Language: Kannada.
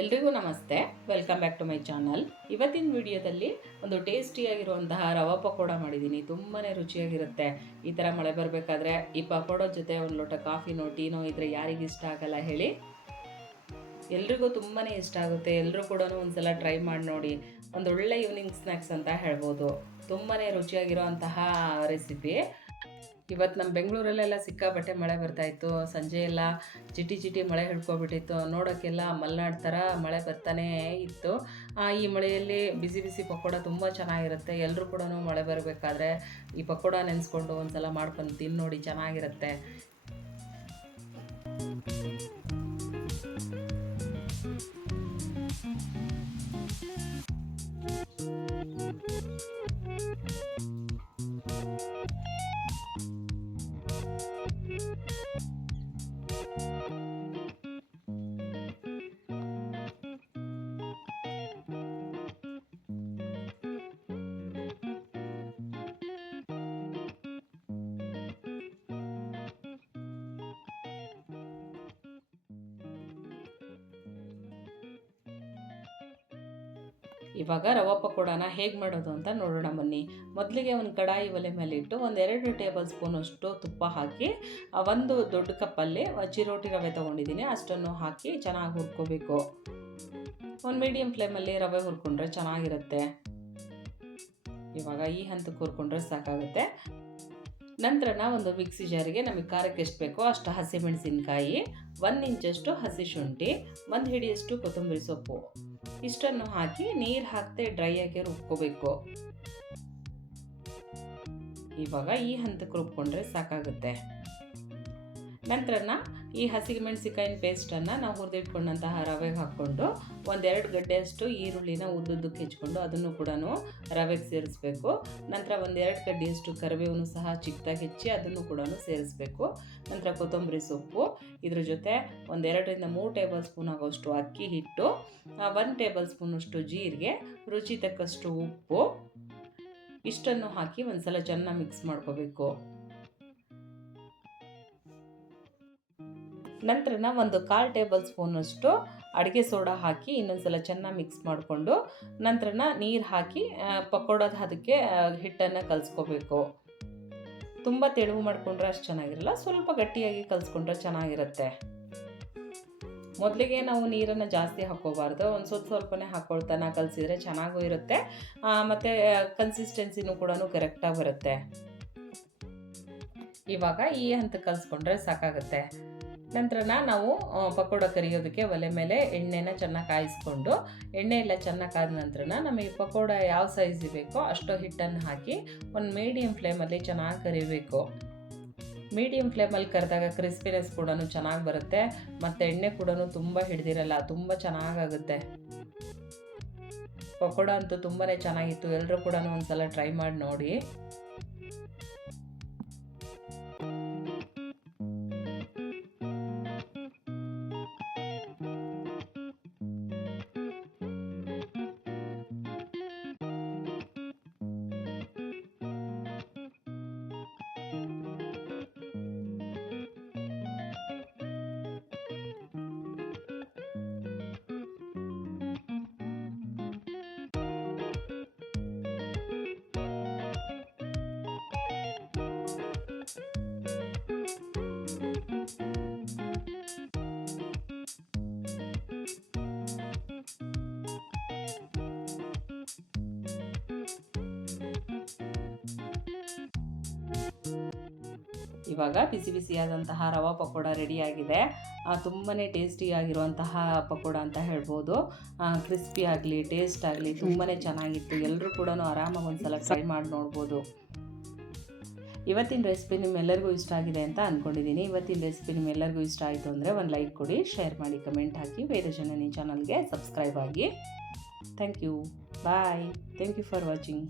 ಎಲ್ರಿಗೂ ನಮಸ್ತೆ. Welcome back to my channel ಇವತ್ತಿನ ವಿಡಿಯೋದಲ್ಲಿ ಒಂದು ಟೇಸ್ಟಿಯಾಗಿರುವಂತಹ ರವಾ ಪಕೋಡ ಮಾಡಿದ್ದೀನಿ. ತುಂಬಾ ರುಚಿಯಾಗಿರುತ್ತೆ. ಈ ಥರ ಮಳೆ ಬರಬೇಕಾದ್ರೆ ಈ ಪಕೋಡ ಜೊತೆ ಒಂದು ಲೋಟ ಕಾಫಿನೋ ಟೀನೋ ಇದ್ರೆ ಯಾರಿಗೆ ಇಷ್ಟ ಆಗಲ್ಲ ಹೇಳಿ. ಎಲ್ರಿಗೂ ತುಂಬಾ ಇಷ್ಟ ಆಗುತ್ತೆ. ಎಲ್ಲರೂ ಕೂಡ ಒಂದ್ಸಲ ಟ್ರೈ ಮಾಡಿ ನೋಡಿ. ಒಂದು ಒಳ್ಳೆ ಈವ್ನಿಂಗ್ ಸ್ನ್ಯಾಕ್ಸ್ ಅಂತ ಹೇಳ್ಬೋದು. ತುಂಬಾ ರುಚಿಯಾಗಿರುವಂತಹ ರೆಸಿಪಿ ಇವತ್ತು ನಮ್ಮ ಬೆಂಗಳೂರಲ್ಲೆಲ್ಲ ಸಿಕ್ಕಾಪಟ್ಟೆ ಮಳೆ ಬರ್ತಾ ಇತ್ತು. ಸಂಜೆ ಎಲ್ಲ ಚಿಟಿ ಚಿಟಿ ಮಳೆ ಹಿಡ್ಕೊಬಿಟ್ಟಿತ್ತು. ನೋಡೋಕ್ಕೆಲ್ಲ ಮಲೆನಾಡು ಥರ ಮಳೆ ಬರ್ತಾನೇ ಇತ್ತು. ಈ ಮಳೆಯಲ್ಲಿ ಬಿಸಿ ಬಿಸಿ ಪಕೋಡ ತುಂಬ ಚೆನ್ನಾಗಿರುತ್ತೆ. ಎಲ್ಲರೂ ಕೂಡ ಮಳೆ ಬರಬೇಕಾದ್ರೆ ಈ ಪಕೋಡ ನೆನೆಸ್ಕೊಂಡು ಒಂದ್ಸಲ ಮಾಡ್ಕೊಂಡು ತಿಂದು ನೋಡಿ ಚೆನ್ನಾಗಿರುತ್ತೆ. ಇವಾಗ ರವ ಪಕೋಡನ ಹೇಗೆ ಮಾಡೋದು ಅಂತ ನೋಡೋಣ ಬನ್ನಿ. ಮೊದಲಿಗೆ ಒಂದು ಕಡಾಯಿ ಒಲೆ ಮೇಲೆ ಇಟ್ಟು ಎರಡು ಟೇಬಲ್ ಸ್ಪೂನಷ್ಟು ತುಪ್ಪ ಹಾಕಿ ಒಂದು ದೊಡ್ಡ ಕಪ್ಪಲ್ಲಿ ಚಿರೋಟಿ ರವೆ ತೊಗೊಂಡಿದ್ದೀನಿ ಅಷ್ಟನ್ನು ಹಾಕಿ ಚೆನ್ನಾಗಿ ಹುರ್ಕೋಬೇಕು. ಒಂದು ಮೀಡಿಯಮ್ ಫ್ಲೇಮಲ್ಲಿ ರವೆ ಹುರ್ಕೊಂಡ್ರೆ ಚೆನ್ನಾಗಿರುತ್ತೆ. ಇವಾಗ ಈ ಹಂತಕ್ಕೆ ಹುರ್ಕೊಂಡ್ರೆ ಸಾಕಾಗುತ್ತೆ. ನಂತರ ಒಂದು ಮಿಕ್ಸಿ ಜಾರಿಗೆ ನಮಗೆ ಖಾರಕ್ಕೆ ಎಷ್ಟು ಬೇಕೋ ಅಷ್ಟು ಹಸಿಮೆಣಸಿನಕಾಯಿ, ಒಂದು ಇಂಚಷ್ಟು ಹಸಿ ಶುಂಠಿ, ಒಂದು ಹಿಡಿಯಷ್ಟು ಕೊತ್ತಂಬರಿ ಸೊಪ್ಪು. ಇಷ್ಟನ್ನು ಹಾಕಿ ನೀರು ಹಾಕದೆ ಡ್ರೈ ಆಗಿ ರುಬ್ಕೋಬೇಕು. ಇವಾಗ ಈ ಹಂತಕ್ಕೆ ರುಬ್ಕೊಂಡ್ರೆ ಸಾಕಾಗುತ್ತೆ. ನಂತರನ ಈ ಹಸಿಗೆ ಮೆಣಸಿಕಾಯಿನ ಪೇಸ್ಟನ್ನು ನಾವು ಹುರಿದಿಟ್ಕೊಂಡಂತಹ ರವೆಗೆ ಹಾಕ್ಕೊಂಡು ಒಂದೆರಡು ಗಡ್ಡೆಯಷ್ಟು ಈರುಳ್ಳಿನ ಉದ್ದುದ್ದಕ್ಕೆ ಹೆಚ್ಕೊಂಡು ಅದನ್ನು ಕೂಡ ರವೆಗೆ ಸೇರಿಸ್ಬೇಕು. ನಂತರ ಒಂದೆರಡು ಗಡ್ಡೆಯಷ್ಟು ಕರಿಬೇವನ್ನು ಸಹ ಚಿಕ್ಕದಾಗಿ ಹೆಚ್ಚಿ ಅದನ್ನು ಕೂಡ ಸೇರಿಸ್ಬೇಕು. ನಂತರ ಕೊತ್ತಂಬರಿ ಸೊಪ್ಪು, ಇದ್ರ ಜೊತೆ ಒಂದೆರಡರಿಂದ ಮೂರು ಟೇಬಲ್ ಸ್ಪೂನ್ ಆಗೋಷ್ಟು ಅಕ್ಕಿ ಹಿಟ್ಟು ಒಂದು ಟೇಬಲ್ ಸ್ಪೂನಷ್ಟು ಜೀರಿಗೆ, ರುಚಿ ತಕ್ಕಷ್ಟು ಉಪ್ಪು, ಇಷ್ಟನ್ನು ಹಾಕಿ ಒಂದ್ಸಲ ಚೆನ್ನಾಗಿ ಮಿಕ್ಸ್ ಮಾಡ್ಕೋಬೇಕು. ನಂತರನ ಒಂದು ಕಾಲು ಟೇಬಲ್ ಸ್ಪೂನಷ್ಟು ಅಡುಗೆ ಸೋಡಾ ಹಾಕಿ ಇನ್ನೊಂದ್ಸಲ ಚೆನ್ನಾಗಿ ಮಿಕ್ಸ್ ಮಾಡಿಕೊಂಡು ನಂತರನ ನೀರು ಹಾಕಿ ಪಕೋಡದ ಅದಕ್ಕೆ ಹಿಟ್ಟನ್ನು ಕಲಿಸ್ಕೋಬೇಕು. ತುಂಬ ತೆಳುವು ಮಾಡಿಕೊಂಡ್ರೆ ಅಷ್ಟು ಚೆನ್ನಾಗಿರಲ್ಲ, ಸ್ವಲ್ಪ ಗಟ್ಟಿಯಾಗಿ ಕಲಿಸ್ಕೊಂಡ್ರೆ ಚೆನ್ನಾಗಿರುತ್ತೆ. ಮೊದಲಿಗೆ ನಾವು ನೀರನ್ನು ಜಾಸ್ತಿ ಹಾಕ್ಕೋಬಾರ್ದು, ಒಂದು ಸ್ವಲ್ಪ ಸ್ವಲ್ಪನೇ ಹಾಕ್ಕೊಳ್ತಾನ ಕಲಸಿದ್ರೆ ಚೆನ್ನಾಗೂ ಇರುತ್ತೆ ಮತ್ತು ಕನ್ಸಿಸ್ಟೆನ್ಸಿನೂ ಕೂಡ ಕರೆಕ್ಟಾಗಿ ಬರುತ್ತೆ. ಇವಾಗ ಈ ಹಂತ ಕಲಿಸ್ಕೊಂಡ್ರೆ ಸಾಕಾಗುತ್ತೆ. ನಂತರನ ನಾವು ಪಕೋಡ ಕರಿಯೋದಕ್ಕೆ ಒಲೆ ಮೇಲೆ ಎಣ್ಣೆನ ಚೆನ್ನಾಗಿ ಕಾಯಿಸ್ಕೊಂಡು, ಎಣ್ಣೆ ಎಲ್ಲ ಚೆನ್ನಾಗಿ ಕಾದ ನಂತರ ನಮಗೆ ಪಕೋಡ ಯಾವ ಸೈಜ್ ಬೇಕೋ ಅಷ್ಟು ಹಿಟ್ಟನ್ನು ಹಾಕಿ ಒಂದು ಮೀಡಿಯಂ ಫ್ಲೇಮಲ್ಲಿ ಚೆನ್ನಾಗಿ ಕರಿಬೇಕು. ಮೀಡಿಯಂ ಫ್ಲೇಮಲ್ಲಿ ಕರೆದಾಗ ಕ್ರಿಸ್ಪಿನೆಸ್ ಕೂಡ ಚೆನ್ನಾಗಿ ಬರುತ್ತೆ, ಮತ್ತು ಎಣ್ಣೆ ಕೂಡ ತುಂಬ ಹಿಡ್ದಿರಲ್ಲ, ತುಂಬ ಚೆನ್ನಾಗಾಗುತ್ತೆ ಪಕೋಡ ಅಂತೂ ತುಂಬಾ ಚೆನ್ನಾಗಿತ್ತು ಎಲ್ಲರೂ ಕೂಡ ಒಂದ್ಸಲ ಟ್ರೈ ಮಾಡಿ ನೋಡಿ. ಇವಾಗ ಬಿಸಿ ಬಿಸಿಯಾದಂತಹ ರವಾ ಪಕೋಡ ರೆಡಿಯಾಗಿದೆ. ತುಂಬಾ ಟೇಸ್ಟಿಯಾಗಿರುವಂತಹ ಪಕೋಡ ಅಂತ ಹೇಳ್ಬೋದು. ಕ್ರಿಸ್ಪಿ ಆಗಲಿ ಟೇಸ್ಟ್ ಆಗಲಿ ತುಂಬಾ ಚೆನ್ನಾಗಿತ್ತು. ಎಲ್ಲರೂ ಕೂಡ ಆರಾಮಾಗಿ ಒಂದ್ಸಲ ಟ್ರೈ ಮಾಡಿ ನೋಡ್ಬೋದು. ಇವತ್ತಿನ ರೆಸಿಪಿ ನಿಮ್ಮೆಲ್ಲರಿಗೂ ಇಷ್ಟ ಆಗಿದೆ ಅಂತ ಅಂದ್ಕೊಂಡಿದ್ದೀನಿ ಇವತ್ತಿನ ರೆಸಿಪಿ ನಿಮ್ಮೆಲ್ಲರಿಗೂ ಇಷ್ಟ ಆಯಿತು ಅಂದರೆ ಒಂದು ಲೈಕ್ ಕೊಡಿ ಶೇರ್ ಮಾಡಿ ಕಮೆಂಟ್ ಹಾಕಿ. ಬೇರೆ ಜನ ನಿಮ್ಮ ಚಾನಲ್ಗೆ ಸಬ್ಸ್ಕ್ರೈಬ್ ಆಗಿ. Thank you bye thank you for watching